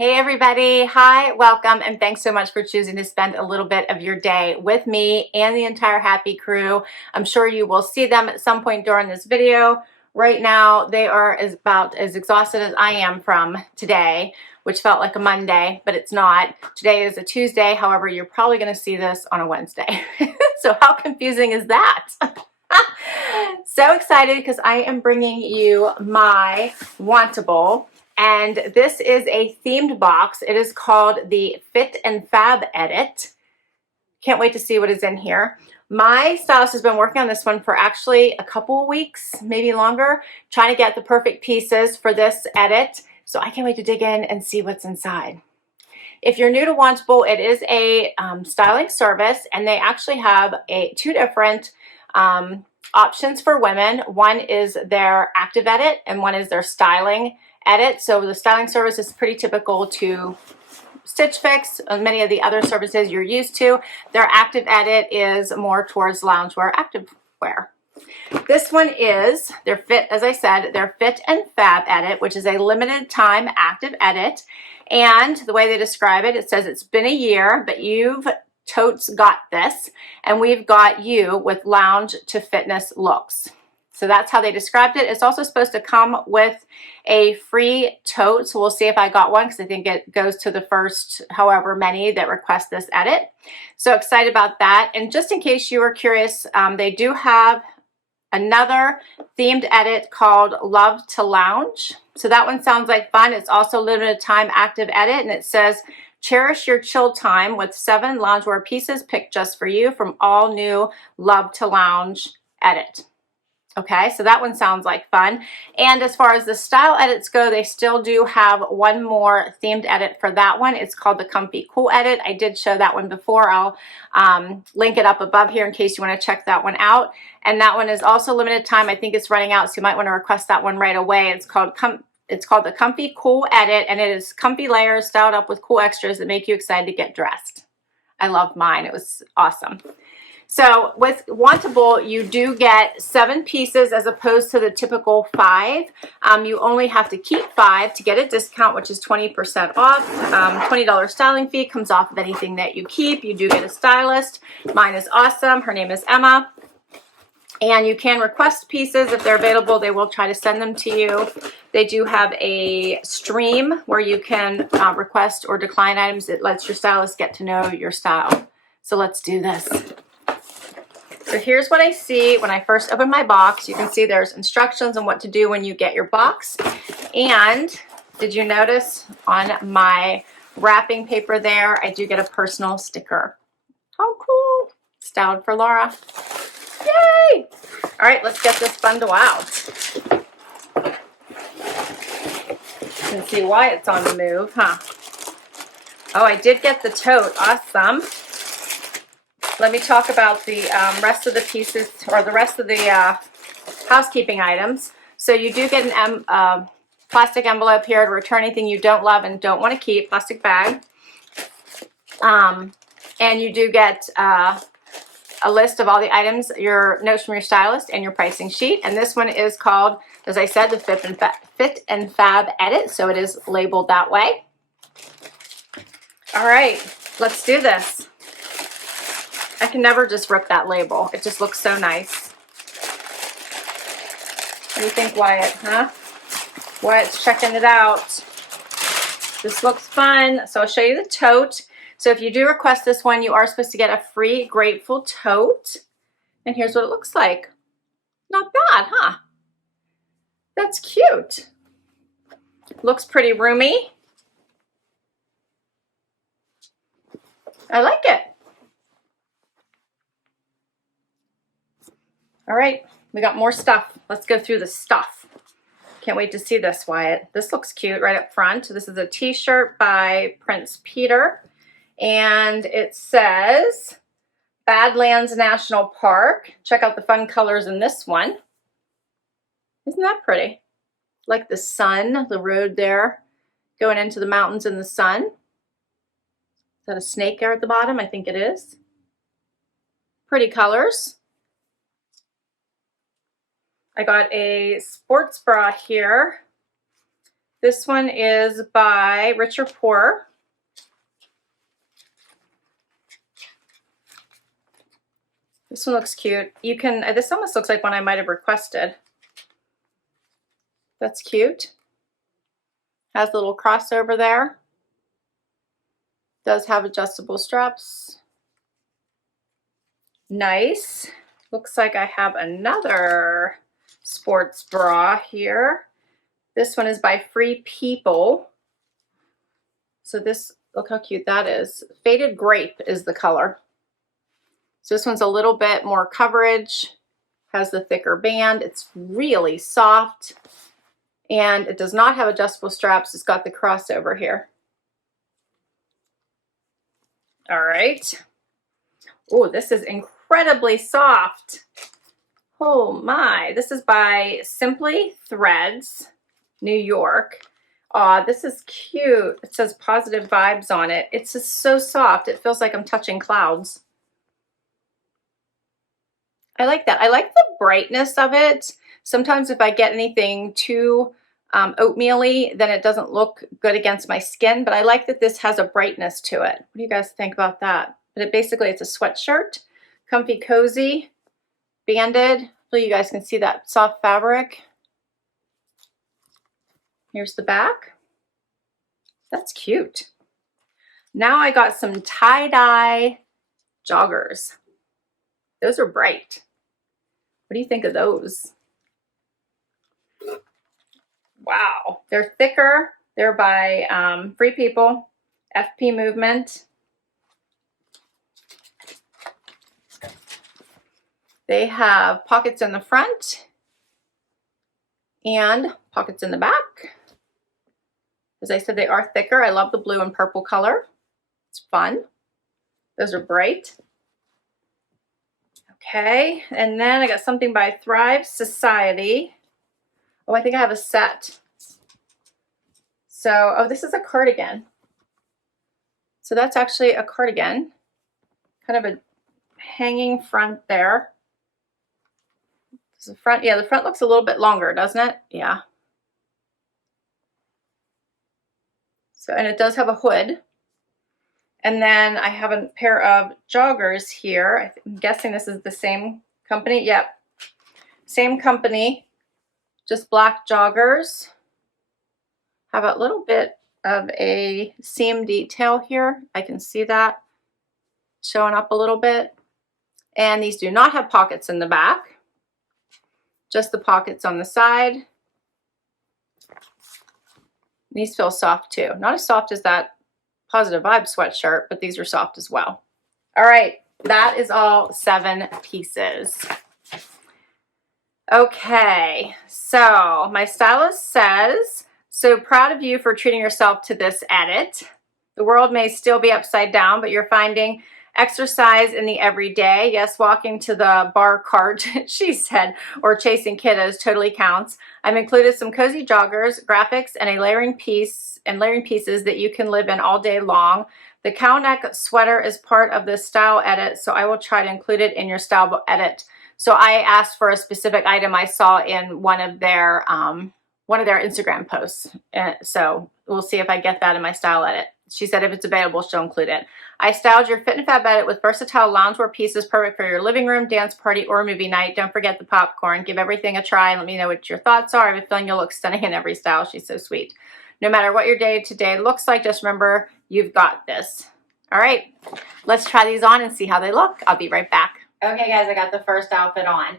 Hey everybody, hi, welcome, and thanks so much for choosing to spend a little bit of your day with me and the entire Happy crew. I'm sure you will see them at some point during this video. Right now, they are about as exhausted as I am from today, which felt like a Monday, but it's not. Today is a Tuesday, however, you're probably gonna see this on a Wednesday. So how confusing is that? So excited because I am bringing you my Wantable. And this is a themed box. It is called the Fit and Fab Edit. Can't wait to see what is in here. My stylist has been working on this one for actually a couple of weeks, maybe longer, trying to get the perfect pieces for this edit. So I can't wait to dig in and see what's inside. If you're new to Wantable, it is a styling service, and they actually have two different options for women. One is their active edit and one is their styling edit. So the styling service is pretty typical to Stitch Fix and many of the other services you're used to. Their active edit is more towards loungewear, activewear. This one is their fit, as I said, their Fit and Fab Edit, which is a limited time active edit. And the way they describe it, it says it's been a year, but you've totes got this, and we've got you with lounge to fitness looks. So that's how they described it. It's also supposed to come with a free tote. So we'll see if I got one, because I think it goes to the first however many that request this edit. So excited about that. And just in case you were curious, they do have another themed edit called Love to Lounge. So that one sounds like fun. It's also limited time active edit, and it says, cherish your chill time with 7 loungewear pieces picked just for you from all new Love to Lounge edit. Okay, so that one sounds like fun. And as far as the style edits go, they still do have one more themed edit for that one. It's called the Comfy Cool Edit. I did show that one before. I'll link it up above here in case you want to check that one out. And that one is also limited time. I think it's running out, so you might want to request that one right away. It's called the Comfy Cool Edit, and it is comfy layers styled up with cool extras that make you excited to get dressed. I loved mine. It was awesome. So with Wantable, you do get 7 pieces as opposed to the typical 5. You only have to keep 5 to get a discount, which is 20% off. $20 styling fee comes off of anything that you keep. You do get a stylist. Mine is awesome. Her name is Emma. And you can request pieces if they're available. They will try to send them to you. They do have a stream where you can request or decline items. It lets your stylist get to know your style. So let's do this. So here's what I see when I first open my box. You can see there's instructions on what to do when you get your box. And did you notice on my wrapping paper there, I do get a personal sticker. How cool. Styled for Laura. Yay! All right, let's get this bundle out. You can see why it's on the move, huh? Oh, I did get the tote. Awesome. Let me talk about the rest of the pieces, or the rest of the housekeeping items. So you do get an plastic envelope here to return anything you don't love and don't want to keep, plastic bag. And you do get a list of all the items, your notes from your stylist, and your pricing sheet. And this one is called, as I said, the Fit and Fab Edit. So it is labeled that way. All right, let's do this. I can never just rip that label. It just looks so nice. What do you think, Wyatt, huh? Wyatt's checking it out. This looks fun. So I'll show you the tote. So if you do request this one, you are supposed to get a free Grateful tote. And here's what it looks like. Not bad, huh? That's cute. Looks pretty roomy. I like it. All right, we got more stuff. Let's go through the stuff. Can't wait to see this, Wyatt. This looks cute right up front. This is a t-shirt by Prince Peter. And it says Badlands National Park. Check out the fun colors in this one. Isn't that pretty? Like the sun, the road there, going into the mountains in the sun. Is that a snake there at the bottom? I think it is. Pretty colors. I got a sports bra here This one is by Rich or Poor. This one looks cute. You can, this almost looks like one I might have requested. That's cute. Has a little crossover there. Does have adjustable straps. Nice. Looks like I have another sports bra here. This one is by Free People. So this, look how cute that is. Faded Grape is the color. So this one's a little bit more coverage, has the thicker band. It's really soft, and it does not have adjustable straps. It's got the crossover here. All right. Oh, this is incredibly soft. Oh my, this is by Simply Threads, New York. Aw, this is cute. It says Positive Vibes on it. It's just so soft. It feels like I'm touching clouds. I like that. I like the brightness of it. Sometimes if I get anything too oatmeal-y, then it doesn't look good against my skin, but I like that this has a brightness to it. What do you guys think about that? But it's a sweatshirt, comfy, cozy, banded. So you guys can see that soft fabric. Here's the back. That's cute. Now I got some tie-dye joggers. Those are bright. What do you think of those? Wow, they're thicker. They're by Free People, FP Movement. They have pockets in the front and pockets in the back. As I said, they are thicker. I love the blue and purple color. It's fun. Those are bright. Okay, and then I got something by Thrive Society. Oh, I think I have a set. So, oh, this is a cardigan. So that's actually a cardigan. Kind of a hanging front there. The front, yeah, the front looks a little bit longer, doesn't it? Yeah. So, and it does have a hood. And then I have a pair of joggers here. I'm guessing this is the same company. Yep. Same company, just black joggers. Have a little bit of a seam detail here. I can see that showing up a little bit. And these do not have pockets in the back, just the pockets on the side. These feel soft too. Not as soft as that Positive Vibes sweatshirt, but these are soft as well. All right, that is all 7 pieces. Okay, so my stylist says, so proud of you for treating yourself to this edit. The world may still be upside down, but you're finding exercise in the everyday. Yes, walking to the bar cart, she said, or chasing kiddos totally counts. I've included some cozy joggers, graphics, and a layering pieces that you can live in all day long. The cow neck sweater is part of this style edit, so I will try to include it in your style edit. So I asked for a specific item I saw in one of their Instagram posts. So we'll see if I get that in my style edit. She said if it's available, she'll include it. I styled your Fit and Fab edit with versatile loungewear pieces perfect for your living room, dance party, or movie night. Don't forget the popcorn. Give everything a try and let me know what your thoughts are. I have a feeling you'll look stunning in every style. She's so sweet. No matter what your day-to-day looks like, just remember, you've got this. All right, let's try these on and see how they look. I'll be right back. Okay, guys, I got the first outfit on.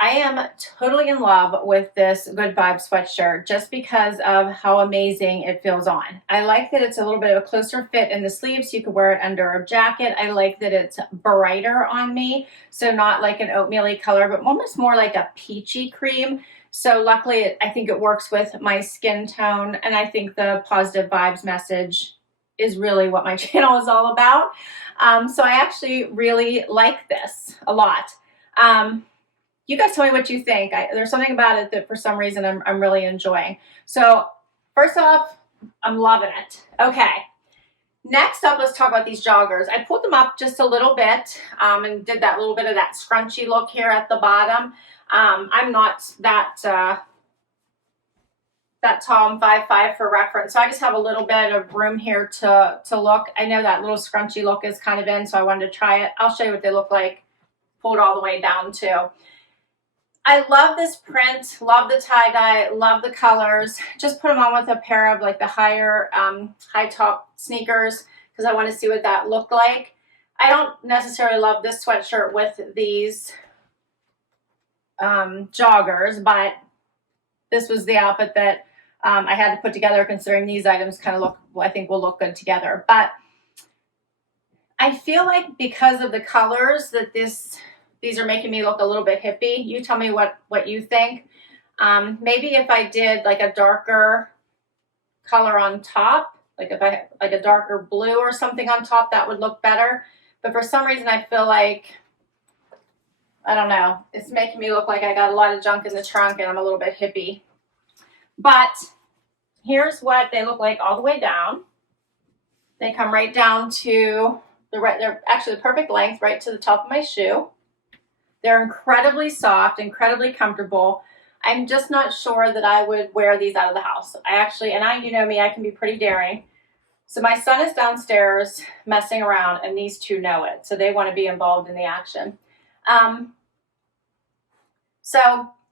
I am totally in love with this Good Vibes sweatshirt just because of how amazing it feels on. I like that it's a little bit of a closer fit in the sleeves. So you could wear it under a jacket. I like that it's brighter on me. So not like an oatmeal-y color, but almost more like a peachy cream. So luckily, I think it works with my skin tone. And I think the positive vibes message is really what my channel is all about. So I actually really like this a lot. You guys tell me what you think. There's something about it that for some reason I'm really enjoying. So first off, I'm loving it. Okay. Next up, let's talk about these joggers. I pulled them up just a little bit and did that little bit of that scrunchy look here at the bottom. I'm not that that tall. I'm 5'5" for reference. So I just have a little bit of room here to look. I know that little scrunchy look is kind of in, so I wanted to try it. I'll show you what they look like pulled all the way down too. I love this print, love the tie-dye, love the colors. Just put them on with a pair of like the higher high top sneakers because I want to see what that looked like. I don't necessarily love this sweatshirt with these joggers, but this was the outfit that I had to put together considering these items kind of look, I think will look good together. But I feel like because of the colors that these are making me look a little bit hippie. You tell me what you think. Maybe if I did like a darker color on top, like if I like a darker blue or something on top, that would look better. But for some reason I feel like, I don't know, it's making me look like I got a lot of junk in the trunk and I'm a little bit hippie. But here's what they look like all the way down. They come right down to they're actually the perfect length right to the top of my shoe. They're incredibly soft, incredibly comfortable. I'm just not sure that I would wear these out of the house. You know me, I can be pretty daring. So my son is downstairs messing around and these two know it. So they want to be involved in the action. So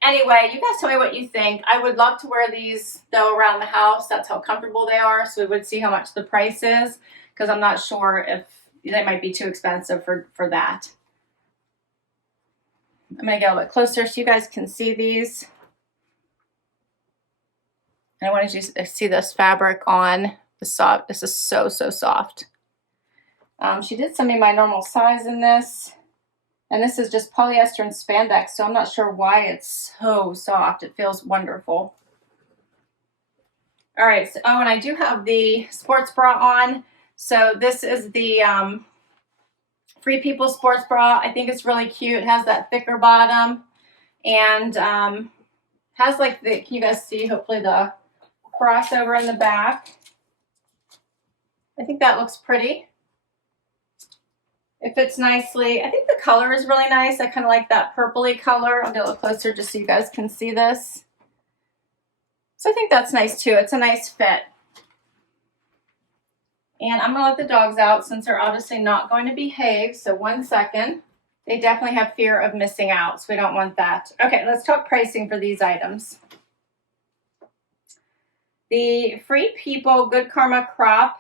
anyway, you guys tell me what you think. I would love to wear these though around the house. That's how comfortable they are. So we would see how much the price is because I'm not sure if they might be too expensive for that. I'm going to get a little bit closer so you guys can see these. And I wanted you to see this fabric on the soft. This is so soft. She did send me my normal size in this. And this is just polyester and spandex, so I'm not sure why it's so soft. It feels wonderful. All right, so, and I do have the sports bra on. So this is the Free People sports bra. I think it's really cute. It has that thicker bottom and has like the, can you guys see hopefully the crossover in the back. I think that looks pretty. It fits nicely. I think the color is really nice. I kind of like that purpley color. I'll get a little closer just so you guys can see this. So I think that's nice too. It's a nice fit. And I'm going to let the dogs out since they're obviously not going to behave. So 1 second. They definitely have fear of missing out, so we don't want that. Okay, let's talk pricing for these items. The Free People Good Karma Crop,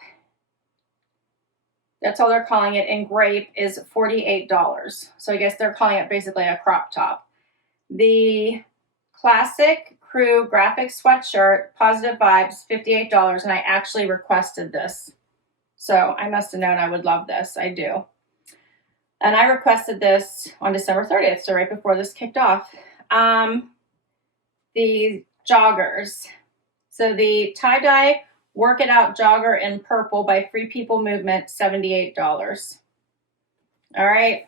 that's all they're calling it, in grape is $48. So I guess they're calling it basically a crop top. The Classic Crew Graphic Sweatshirt, Positive Vibes, $58. And I actually requested this. So I must have known I would love this. I do. And I requested this on December 30th, so right before this kicked off. The joggers. So the tie-dye Work It Out jogger in purple by Free People Movement, $78. All right,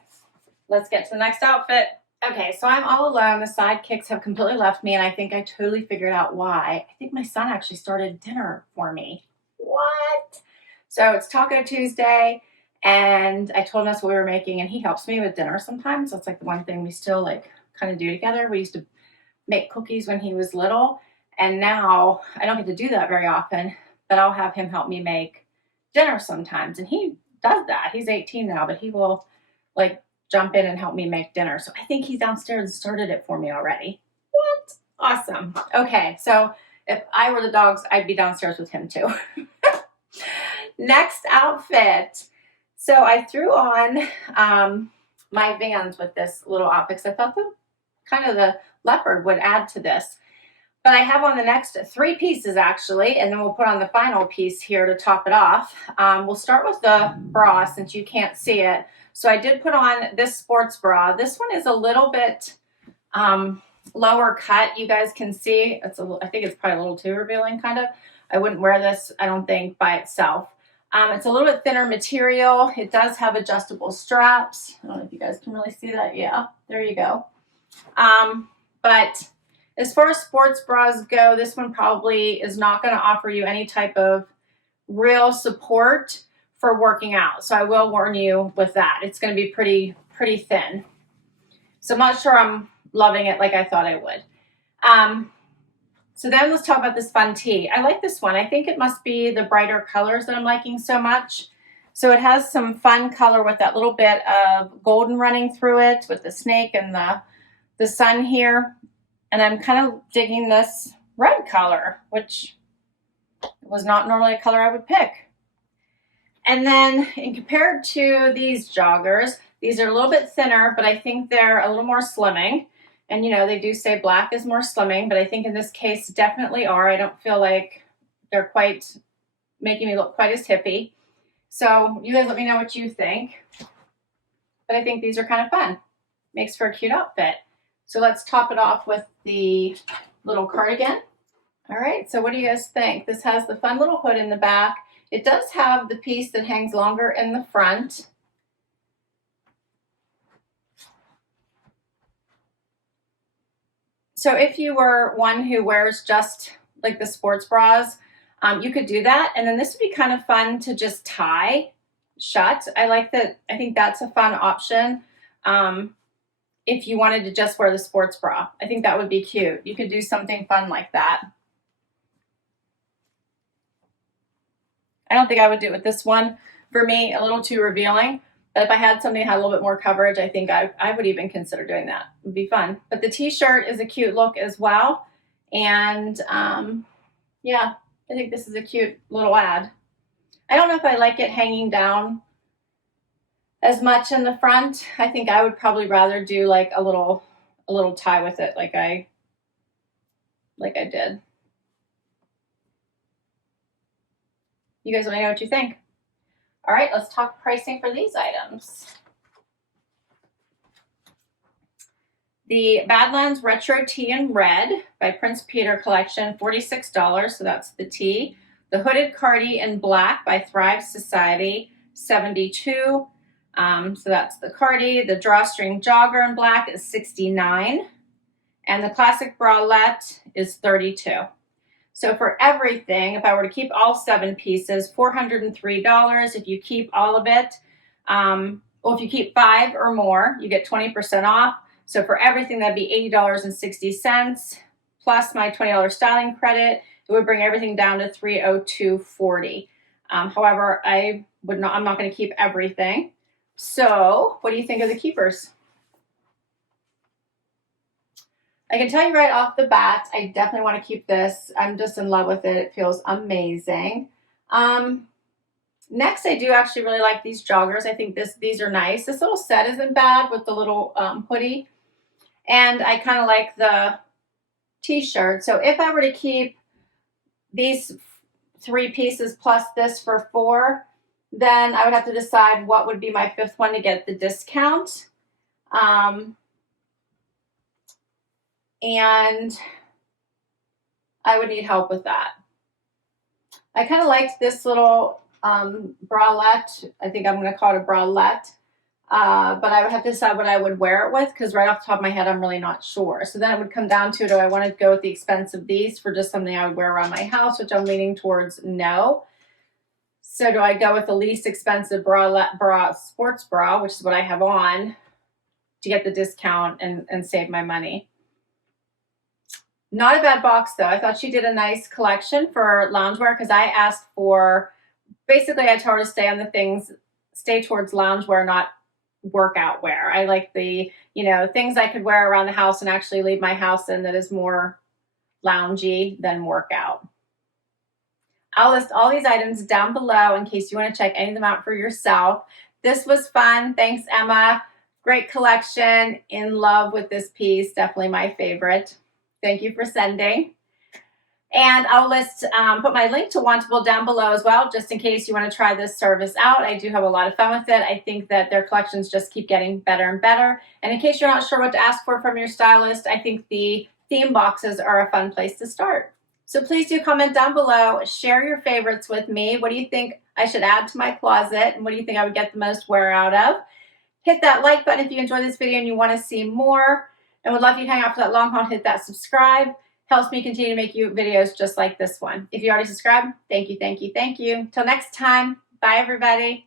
let's get to the next outfit. Okay, so I'm all alone. The sidekicks have completely left me, and I think I totally figured out why. I think my son actually started dinner for me. What? So it's Taco Tuesday, and I told him that's what we were making, and he helps me with dinner sometimes. That's like the one thing we still like kind of do together. We used to make cookies when he was little, and now I don't get to do that very often, but I'll have him help me make dinner sometimes, and he does that. He's 18 now, but he will like jump in and help me make dinner. So I think he's downstairs and started it for me already. What? Awesome. Okay, so if I were the dogs, I'd be downstairs with him too. Next outfit. So I threw on my Vans with this little outfit because I thought the leopard would add to this. But I have on the next 3 pieces actually, and then we'll put on the final piece here to top it off. We'll start with the bra since you can't see it. So I did put on this sports bra. This one is a little bit lower cut. You guys can see I think it's probably a little too revealing kind of. I wouldn't wear this, I don't think, by itself. It's a little bit thinner material. It does have adjustable straps. I don't know if you guys can really see that. Yeah, there you go. But as far as sports bras go, this one probably is not going to offer you any type of real support for working out. So I will warn you with that. It's going to be pretty thin. So I'm not sure I'm loving it like I thought I would. So then let's talk about this fun tee. I like this one. I think it must be the brighter colors that I'm liking so much. So it has some fun color with that little bit of golden running through it with the snake and the sun here. And I'm kind of digging this red color, which was not normally a color I would pick. And then compared to these joggers, these are a little bit thinner, but I think they're a little more slimming. And, you know, they do say black is more slimming, but I think in this case definitely are. I don't feel like they're quite making me look quite as hippie. So you guys let me know what you think. But I think these are kind of fun. Makes for a cute outfit. So let's top it off with the little cardigan. All right, so what do you guys think? This has the fun little hood in the back. It does have the piece that hangs longer in the front. So if you were one who wears just like the sports bras, you could do that. And then this would be kind of fun to just tie shut. I like that. I think that's a fun option. If you wanted to just wear the sports bra, I think that would be cute. You could do something fun like that. I don't think I would do it with this one. For me, a little too revealing. But if I had something that had a little bit more coverage, I think I would even consider doing that. It would be fun. But the t-shirt is a cute look as well. And yeah, I think this is a cute little ad. I don't know if I like it hanging down as much in the front. I think I would probably rather do like a little tie with it like I did. You guys let me know what you think. All right, let's talk pricing for these items. The Badlands Retro Tee in Red by Prince Peter collection, $46, so that's the tee. The Hooded Cardi in Black by Thrive Society, $72. So that's the Cardi. The Drawstring Jogger in Black is $69. And the Classic Bralette is $32. So for everything, if I were to keep all 7 pieces, $403. If you keep all of it, well, if you keep 5 or more, you get 20% off. So for everything, that'd be $80.60 plus my $20 styling credit. It would bring everything down to $302.40. However, I'm not going to keep everything. So what do you think of the keepers? I can tell you right off the bat, I definitely want to keep this. I'm just in love with it. It feels amazing. Next, I do actually really like these joggers. I think these are nice. This little set isn't bad with the little hoodie. And I kind of like the t-shirt. So if I were to keep these 3 pieces plus this for 4, then I would have to decide what would be my 5th one to get the discount. And I would need help with that. I kind of liked this little bralette. I think I'm going to call it a bralette. But I would have to decide what I would wear it with, because right off the top of my head, I'm really not sure. So then it would come down to, do I want to go with the expense of these for just something I would wear around my house, which I'm leaning towards no. So do I go with the least expensive bralette sports bra, which is what I have on, to get the discount and save my money? Not a bad box, though. I thought she did a nice collection for loungewear, because I asked for, basically I told her to stay towards loungewear, not workout wear. I like the, things I could wear around the house and actually leave my house in that is more loungy than workout. I'll list all these items down below in case you want to check any of them out for yourself. This was fun. Thanks, Emma. Great collection. In love with this piece. Definitely my favorite. Thank you for sending. And I'll put my link to Wantable down below as well, just in case you want to try this service out. I do have a lot of fun with it. I think that their collections just keep getting better and better. And in case you're not sure what to ask for from your stylist, I think the theme boxes are a fun place to start. So please do comment down below. Share your favorites with me. What do you think I should add to my closet? And what do you think I would get the most wear out of? Hit that like button if you enjoyed this video and you want to see more. And would love you to hang out for that long haul. Hit that subscribe. Helps me continue to make you videos just like this one. If you already subscribed, thank you, thank you, thank you. Till next time, bye everybody.